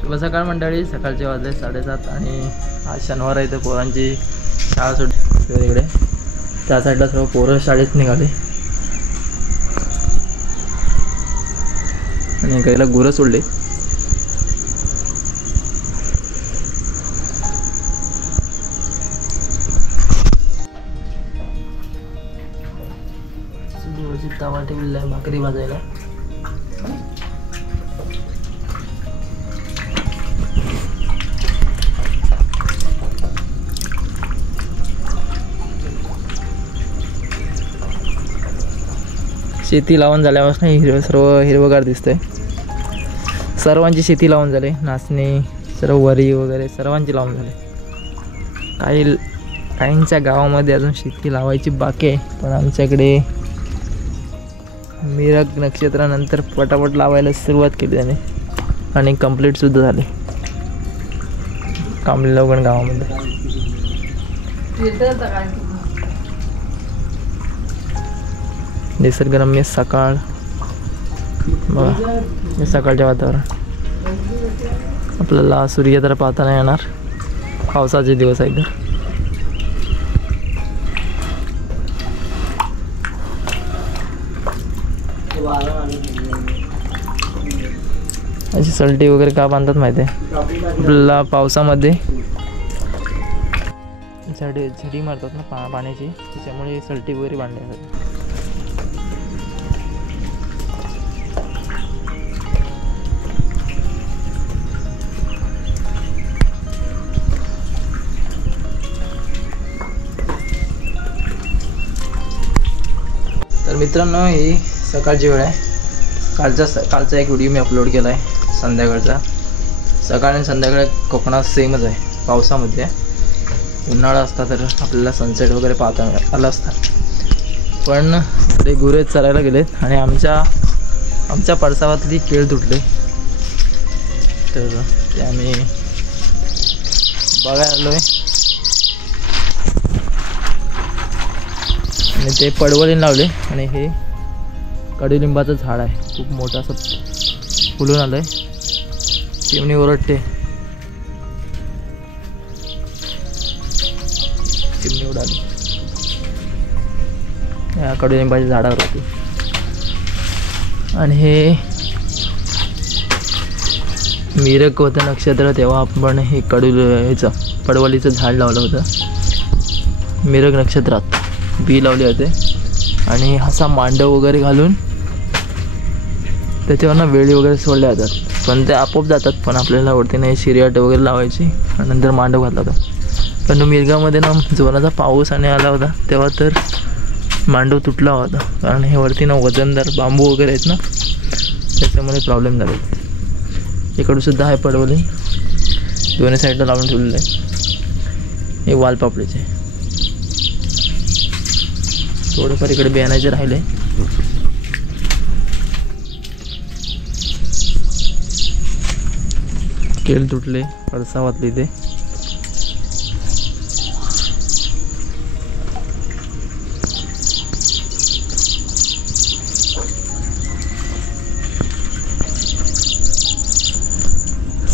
शुभ सकाळ मंडळी. सकाळचे वाजले 7:30 आणि आज शनिवार आहे तर पोरांची शाळा सुटली वेगळे. त्या साईडला सर्व पोरं शाळेत निघाले आणि गाईला गुरं सोडले. तवा ठेवलेला आहे भाकरी भाजायला. शेती लावून झाल्यापासून सर्व हिरवगार दिसतंय. सर्वांची शेती लावून झाली. नाचणी सर्व वरी वगैरे सर्वांची लावून झाली. काहींच्या गावामध्ये अजून शेती लावायची बाकी आहे, पण आमच्याकडे मिरग नक्षत्रानंतर पटापट लावायला सुरुवात केली त्याने आणि कंप्लीट सुद्धा झाले कांबलेगाव गावामध्ये. निसर्गरम्य सकाळ बघा. हे सकाळचे वातावरण. आपल्याला सूर्य तर पाहता नाही येणार, पावसाचे दिवस आहे तर. अशी सलटी वगैरे का बांधतात माहिती आहे आपल्याला? पावसामध्ये झडी मारतात ना पाण्याची, त्याच्यामुळे सलटी वगैरे बांधल्या जातात. तर मित्रांनो, ही सकाळची वेळ आहे. कालचा एक व्हिडिओ मी अपलोड केला आहे संध्याकाळचा. सकाळ आणि संध्याकाळ कोकणात सेमच आहे. पावसामध्ये उन्हाळा असता तर आपल्याला सनसेट वगैरे पाहता आला असता, पण इकडे गुरे चरायला गेलेत आणि आमच्या परसावातली केळ तुटले, तर ते आम्ही बघायला आलो आहे. आणि ते पडवलीन लावले आणि हे कडुलिंबाचं झाड आहे. खूप मोठं असं फुलून आलं आहे. चिमणी ओरडते, चिमणी उडाली. या कडुलिंबाच्या झाडावर होती. आणि हे मिरग होतं नक्षत्र, तेव्हा आपण हे पडवलीचं झाड लावलं होतं. मिरग नक्षत्रात बी लावले होते आणि असा मांडव वगैरे घालून त्याच्यावरनं वेळी वगैरे सोडल्या जातात, पण ते आपोआप जातात. पण आपल्याला वरती नाही शिर्याट वगैरे लावायची आणि नंतर मांडव घातला होता. पण मिरगामध्ये ना जोराचा पाऊस आणि आला होता तेव्हा तर मांडव तुटला होता, कारण हे वरती ना वजनदार बांबू वगैरे आहेत ना, त्याच्यामुळे प्रॉब्लेम झाला. इकडून सुद्धा आहे पडवली, दोन्ही साईडला लावून ठेवलेलं आहे. हे वालपापडीचे थोडेफार इकडे बियाण्याचे राहिले. केळ तुटले परसावातले ते.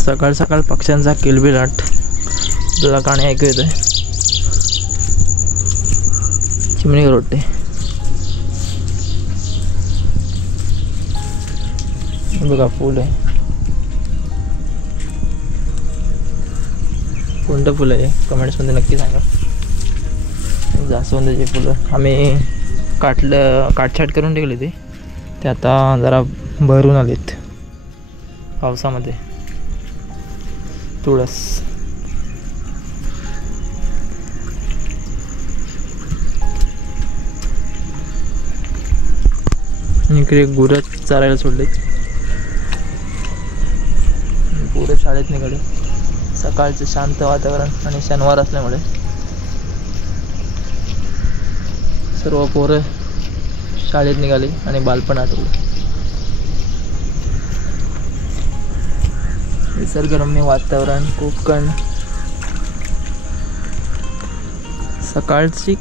सकाळ सकाळ पक्ष्यांचा किलबिलाट आपल्याला गाणे ऐकू येते. चिमणी ओरडते. बघा फुल आहे. कोणतं फुलं आहे कमेंट्समध्ये नक्की सांगा. जास्वंदाची फुलं आम्ही काटछाट करून ठेवली ते आता जरा भरून आलेत पावसामध्ये. तुळस इकडे गुरं चारायला सोडलेत. गुरं शाळेत निघाले. सकाळचं शांत वातावरण आणि शनिवार असल्यामुळे सर्व पोरं शाळेत निघाली आणि बालपण आठवलं. निसर्गरम्य वातावरण, कोकण, सकाळची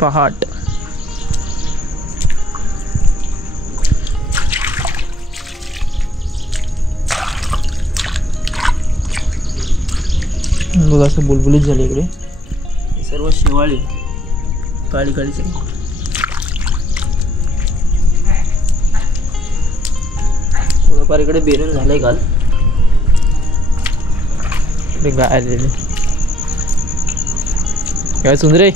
पहाट. बघा असं बुलबुलीत झाले इकडे. हे सर्व शेवाळी काळी काळी सगळी. थोडंफार इकडे बेरून झालंय काल. इकडे गाय आलेली काय सुंदरे.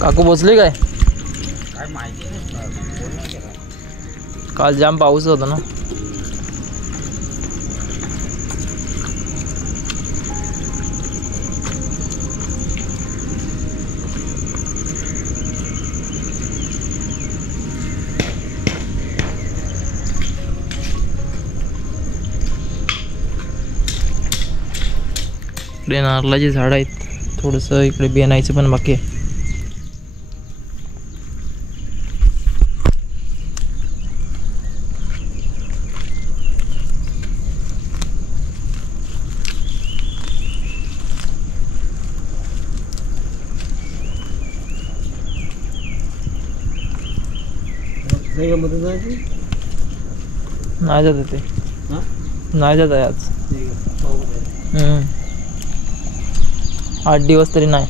काकू बसले काय माहिती नाही. काल जाम पाऊस होता ना. इकडे नारळाची झाड आहेत. थोडंसं इकडे बेनायचं पण बाकी आहे. नाही जात ते. नाही जात आहे आज. 8 दिवस तरी नाही.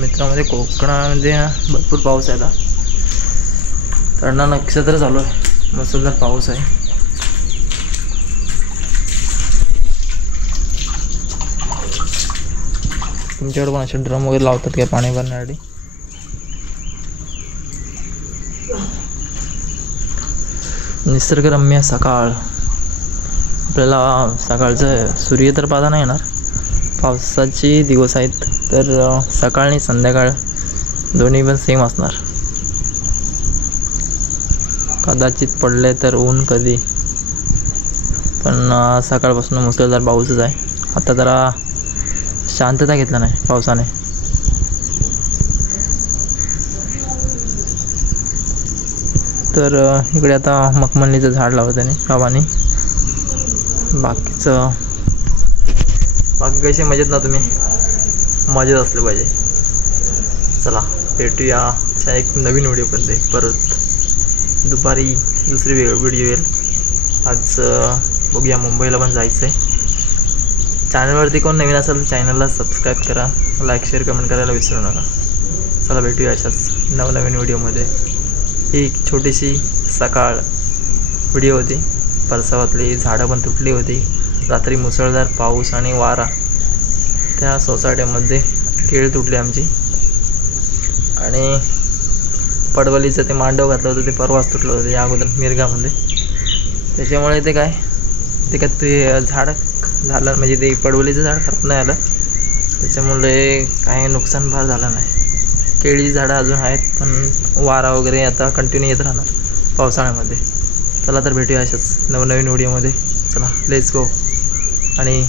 मित्रांमध्ये कोकणामध्ये भरपूर पाऊस आहे आता. तरणा नक्षत्र चालू आहे. मुसळधार पाऊस आहे. तुमच्याकडे पण असे ड्रम वगैरे लावतात काय पाणी भरण्यासाठी? निसर्गरम्य सकाळ. आपल्याला सकाळचं सूर्य तर पाहता नाही येणार. पावसाचे दिवस आहेत तर सकाळ आणि संध्याकाळ दोन्ही पण सेम असणार. कदाचित पडले तर ऊन कधी, पण सकाळपासून मुसळधार पाऊसच आहे. आता जरा शांतता घेतला नाही पावसाने. तर इकडे आता मखमलीचं झाड लावत त्याने बाबांनी. बाकी कसे मजेत ना तुम्ही? मजेत असले पाहिजे. चला भेटूया अशा एक नवीन व्हिडिओमध्ये परत दुपारी. दुसरी व्हिडिओ येईल. आज बघूया, मुंबईला पण जायचं आहे. चॅनलवरती कोण नवीन असेल तर चॅनलला सबस्क्राईब करा, लाईक शेअर कमेंट करायला विसरू नका. चला भेटूया अशाच नवनवीन व्हिडिओमध्ये. ही एक छोटीशी सकाळ व्हिडिओ होती. परसावातली झाडं पण तुटली होती. रात्री मुसळधार पाऊस आणि वारा. त्या सोसायटीमध्ये केळ तुटली आमची. आणि पडवलीचं ते मांडव घातलं होतं ते परवाच तुटलं होतं या अगोदर मिरगामध्ये. त्याच्यामुळे ते झाड झालं, म्हणजे ते पडवलीचं झाड खराब नाही आलं. त्याच्यामुळे काही नुकसान फार झालं नाही. केळी झाडं अजून आहेत, पण वारा वगैरे आता कंटिन्यू येत राहणार पावसाळ्यामध्ये. चला तर भेटूया अशाच नवनवीन व्हिडिओमध्ये. चला लेट्स गो. आणि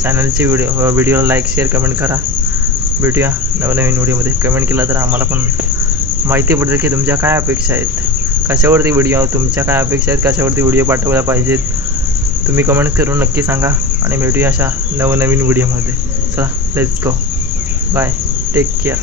चॅनलची व्हिडिओला लाईक शेअर कमेंट करा. भेटूया नवनवीन व्हिडिओमध्ये. कमेंट केला तर आम्हाला पण माहिती पडेल की तुमच्या काय अपेक्षा आहेत, कशावरती व्हिडिओ, तुमच्या काय अपेक्षा आहेत, कशावरती व्हिडिओ पाठवायला पाहिजेत. तुम्ही कमेंट करून नक्की सांगा. आणि भेटूया अशा नवनवीन व्हिडिओमध्ये. चला let's go. Bye. Take care.